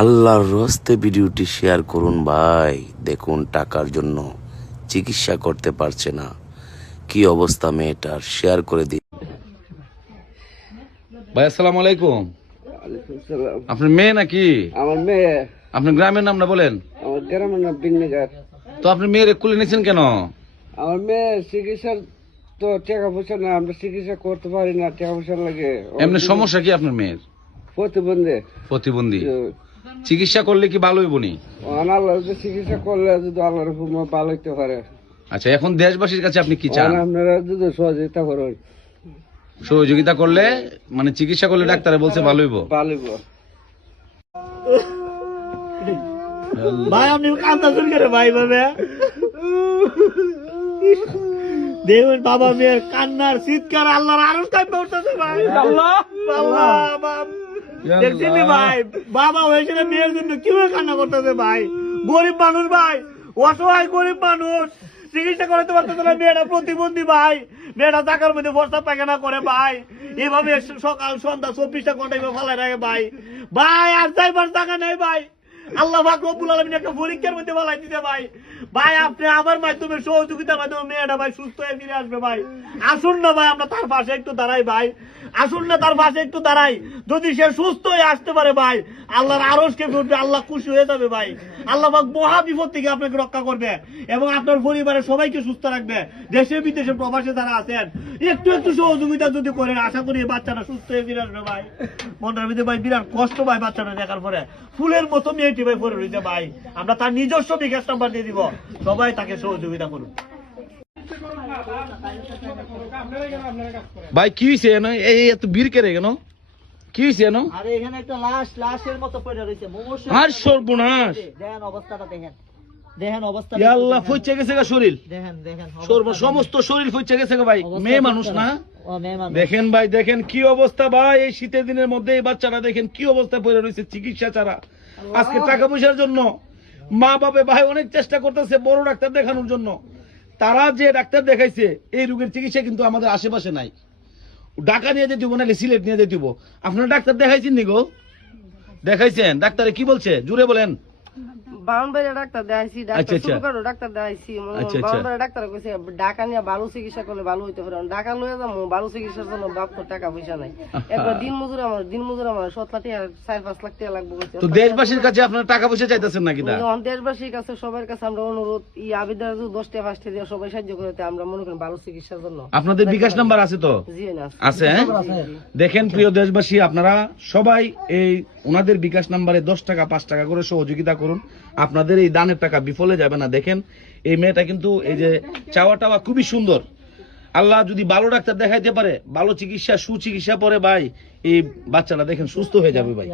আল্লাহর রস্তে ভিডিওটি শেয়ার করুন ভাই। দেখুন টাকার জন্য চিকিৎসা করতে পারছে না, কি অবস্থা মেয়েটার, শেয়ার করে দিন ভাই। আসসালামু আলাইকুম। আপনার মেয়ে নাকি? আমার মেয়ে। আপনার গ্রামের নামটা বলেন। আমার গ্রামের নাম বিন্নিগার। তো আপনি মেয়ের কুলে নিয়েছেন কেন? আমার মেয়ে চিকিৎসার তো টাকা পয়সা না, আমরা চিকিৎসা করতে পারি না, টাকা পয়সা লাগে। এমনি সমস্যা কি আপনার মেয়ের? প্রতিবন্ধী। প্রতিবন্ধী। চিকিৎসা করলে কি ভালো হইব নি? আল্লাহ চিকিৎসা করলে যদি আল্লাহর হুকুমে ভালো হইতে পারে। আচ্ছা, এখন দেশবাসীর কাছে আপনি কি চান? আপনারা যদি সহযোগিতা করেন, সহযোগিতা করলে মানে চিকিৎসা করলে ডাক্তারে বলছে ভালো হইব। ভালো হইব। ভাই আপনি কান্দাছেন কেন ভাই? ভাবে দেখুন বাবা মেয়ের কান্নার চিৎকার আল্লাহর আরশ কাঁপে উঠতেছে ভাই। আল্লাহ আল্লাহ দেখছেন ভাই, বাবা হয়েছে মেয়ের জন্য কিভাবে কান্না করতেছে ভাই। গরিব মানুষ ভাই, অসহায় গরিব মানুষ, চিকিৎসা করতে পারতেছে না। মেয়েটা প্রতিবন্ধী ভাই, মেয়েটা টাকার মধ্যে বস্তা পায়খানা করে ভাই, এভাবে সকাল সন্ধ্যা 24টা ঘন্টা ফেলায় রাখে ভাই। ভাই আর যাইবার টাকা নেই ভাই। আল্লাহ পাক রব্বুল আলামিন একটা পরীক্ষার মধ্যে ফেলাই দিতে ভাই। ভাই আপনি আমার মাধ্যমে সহযোগিতার মাধ্যমে মেয়েটা ভাই সুস্থ হয়ে ফিরে আসবে ভাই। আসুন না ভাই, আমরা তার পাশে একটু দাঁড়াই ভাই। আসুন না তার পাশে একটু দাঁড়াই। যদি সে সুস্থ হয়ে আসতে পারে ভাই, আল্লাহর আরশকে উঠবে, আল্লাহ খুশি হয়ে যাবে ভাই। আল্লাহ পাক মহা বিপদ থেকে আপনাকে রক্ষা করবে এবং আপনার পরিবারের সবাইকে সুস্থ রাখবে। দেশে বিদেশে প্রবাসে যারা আছেন একটু একটু সহযোগিতা যদি করেন, আশা করি বাচ্চাটা সুস্থ হয়ে ফিরে আসবে ভাই। মনের ভিতরে ভাই বিরাট কষ্ট ভাই বাচ্চাটা দেখার পরে। ফুলের মতো মেয়েটি ভাই পড়ে রয়েছে ভাই। আমরা তার নিজস্ব বিকাশ নাম্বার দিয়ে দিব, সবাই তাকে সহযোগিতা করুন। ভাই কি হয়েছে? এই এত বীর কেড়ে কেন? কি হয়েছে? আরে এখানে একটা লাশের মতো পড়ে রয়েছে। আর সর্বনাশ! দেখেন অবস্থাটা, দেখেন দেখেন অবস্থা। ইয়া আল্লাহ, ফইচে গেছে গা শরীর। দেখেন দেখেন সমস্ত শরীর ফইচে গেছে গা ভাই। মেয়ে মানুষ না? ও মেয়ে মানুষ। দেখেন ভাই, দেখেন কি অবস্থা ভাই। এই শীতের দিনের মধ্যে এই বাচ্চাটা দেখেন কি অবস্থা পড়ে রয়েছে চিকিৎসা ছাড়া। আজকে টাকা পয়সার জন্য মা বাবা ভাই অনেক চেষ্টা করতেছে বড় ডাক্তার দেখানোর জন্য। তারা যে ডাক্তার দেখাইছে এই রোগের চিকিৎসা কিন্তু আমাদের আশেপাশে নাই। ঢাকা নিয়ে যেতে না, সিলেট নিয়ে যেতে। আপনারা ডাক্তার দেখাইছেন নি গো? দেখাইছেন? ডাক্তারে কি বলছে জুড়ে বলেন। বাউন্ডারি ডাক্তার দেখাইছি, ডাক্তার শুরু ডাক্তার দেখাইছি। বাউন্ডারি ডাক্তার কইছে ঢাকা নিয়ে ভালো চিকিৎসা করলে ভালো হইতে পারে। ঢাকা লয়ে যাবো ভালো চিকিৎসার জন্য, বাপ তো টাকা পয়সা নাই। একবার দিন মজুর আমার 7 লাখ টাকা 4-5 লাখ টাকা লাগবে। তো দেশবাসীর কাছে আপনারা টাকা পয়সা চাইতেছেন নাকি? দেশবাসীর কাছে সবার কাছে আমরা অনুরোধ, ই আবেদন 10 টাকা 5 টাকা দিয়ে সবাই সাহায্য করতে, আমরা মনে করি ভালো চিকিৎসার জন্য। আপনাদের বিকাশ নাম্বার আছে তো? জি না আছে। দেখেন প্রিয় দেশবাসী, আপনারা সবাই এই ওনাদের বিকাশ নাম্বারে 10 টাকা 5 টাকা করে সহযোগিতা করুন। আপনাদের এই দানের টাকা বিফলে যাবে না। দেখেন এই মেয়েটা কিন্তু এই যে চাওয়া টাওয়া খুবই সুন্দর। আল্লাহ যদি ভালো ডাক্তার দেখাইতে পারে, ভালো চিকিৎসা সুচিকিৎসা পরে ভাই, এই বাচ্চাটা দেখেন সুস্থ হয়ে যাবে ভাই।